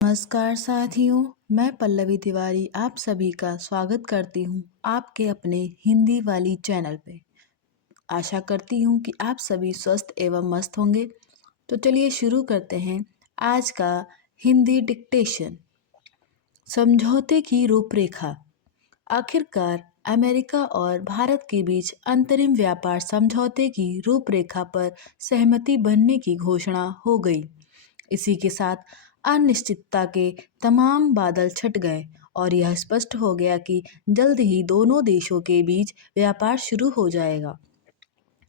नमस्कार साथियों, मैं पल्लवी तिवारी आप सभी का स्वागत करती हूँ आपके अपने हिंदी वाली चैनल पे। आशा करती हूँ कि आप सभी स्वस्थ एवं मस्त होंगे। तो चलिए शुरू करते हैं आज का हिंदी डिक्टेशन। समझौते की रूपरेखा। आखिरकार अमेरिका और भारत के बीच अंतरिम व्यापार समझौते की रूपरेखा पर सहमति बनने की घोषणा हो गई। इसी के साथ अनिश्चितता के तमाम बादल छट गए और यह स्पष्ट हो गया कि जल्द ही दोनों देशों के बीच व्यापार शुरू हो जाएगा।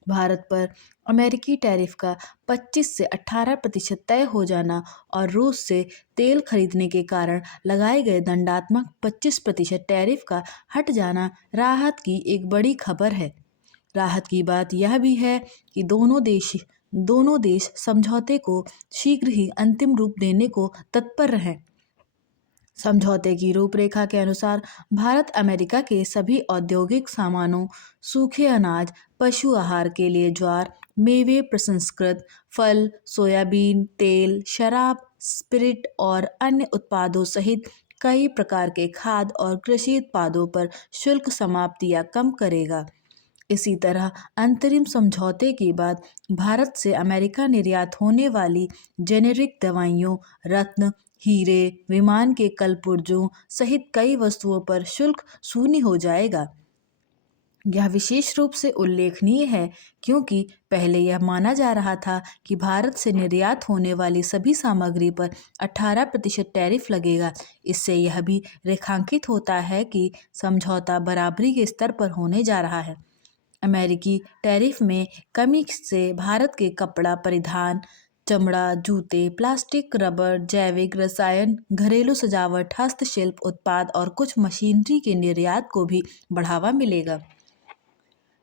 भारत पर अमेरिकी टैरिफ का 25 से 18% तय हो जाना और रूस से तेल खरीदने के कारण लगाए गए दंडात्मक 25% टैरिफ का हट जाना राहत की एक बड़ी खबर है। राहत की बात यह भी है कि दोनों देश समझौते को शीघ्र ही अंतिम रूप देने को तत्पर हैं। समझौते की रूपरेखा के अनुसार भारत अमेरिका के सभी औद्योगिक सामानों, सूखे अनाज, पशु आहार के लिए ज्वार, मेवे, प्रसंस्कृत फल, सोयाबीन तेल, शराब, स्पिरिट और अन्य उत्पादों सहित कई प्रकार के खाद्य और कृषि उत्पादों पर शुल्क समाप्त या कम करेगा। इसी तरह अंतरिम समझौते के बाद भारत से अमेरिका निर्यात होने वाली जेनेरिक दवाइयों, रत्न, हीरे, विमान के कलपुर्जों सहित कई वस्तुओं पर शुल्क शून्य हो जाएगा। यह विशेष रूप से उल्लेखनीय है क्योंकि पहले यह माना जा रहा था कि भारत से निर्यात होने वाली सभी सामग्री पर 18% टैरिफ लगेगा। इससे यह भी रेखांकित होता है कि समझौता बराबरी के स्तर पर होने जा रहा है। अमेरिकी टैरिफ में कमी से भारत के कपड़ा, परिधान, चमड़ा, जूते, प्लास्टिक, रबर, जैविक रसायन, घरेलू सजावट, हस्तशिल्प उत्पाद और कुछ मशीनरी के निर्यात को भी बढ़ावा मिलेगा।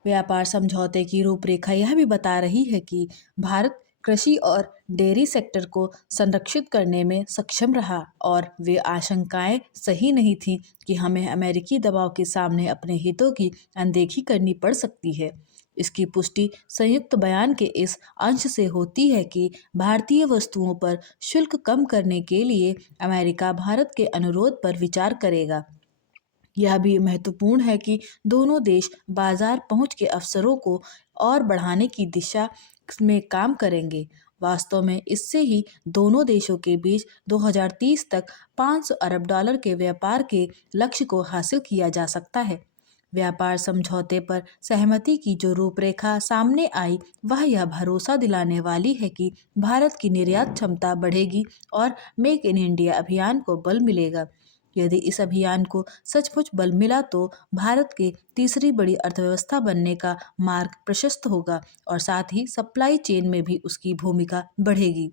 व्यापार समझौते की रूपरेखा यह भी बता रही है कि भारत कृषि और डेयरी सेक्टर को संरक्षित करने में सक्षम रहा और वे आशंकाएं सही नहीं थीं कि हमें अमेरिकी दबाव के सामने अपने हितों की अनदेखी करनी पड़ सकती है। इसकी पुष्टि संयुक्त बयान के इस अंश से होती है कि भारतीय वस्तुओं पर शुल्क कम करने के लिए अमेरिका भारत के अनुरोध पर विचार करेगा। यह भी महत्वपूर्ण है कि दोनों देश बाजार पहुंच के अवसरों को और बढ़ाने की दिशा में काम करेंगे। वास्तव में इससे ही दोनों देशों के बीच 2030 तक $500 अरब के व्यापार के लक्ष्य को हासिल किया जा सकता है। व्यापार समझौते पर सहमति की जो रूपरेखा सामने आई वह यह भरोसा दिलाने वाली है कि भारत की निर्यात क्षमता बढ़ेगी और मेक इन इंडिया अभियान को बल मिलेगा। यदि इस अभियान को सचमुच बल मिला तो भारत के तीसरी बड़ी अर्थव्यवस्था बनने का मार्ग प्रशस्त होगा और साथ ही सप्लाई चेन में भी उसकी भूमिका बढ़ेगी।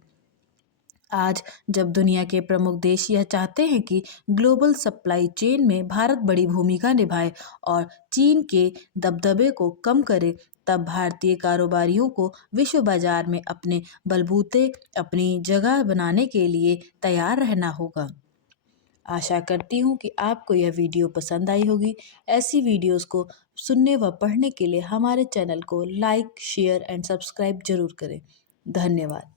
आज जब दुनिया के प्रमुख देश यह चाहते हैं कि ग्लोबल सप्लाई चेन में भारत बड़ी भूमिका निभाए और चीन के दबदबे को कम करे, तब भारतीय कारोबारियों को विश्व बाजार में अपने बलबूते अपनी जगह बनाने के लिए तैयार रहना होगा। आशा करती हूँ कि आपको यह वीडियो पसंद आई होगी। ऐसी वीडियोस को सुनने व पढ़ने के लिए हमारे चैनल को लाइक, शेयर एंड सब्सक्राइब जरूर करें। धन्यवाद।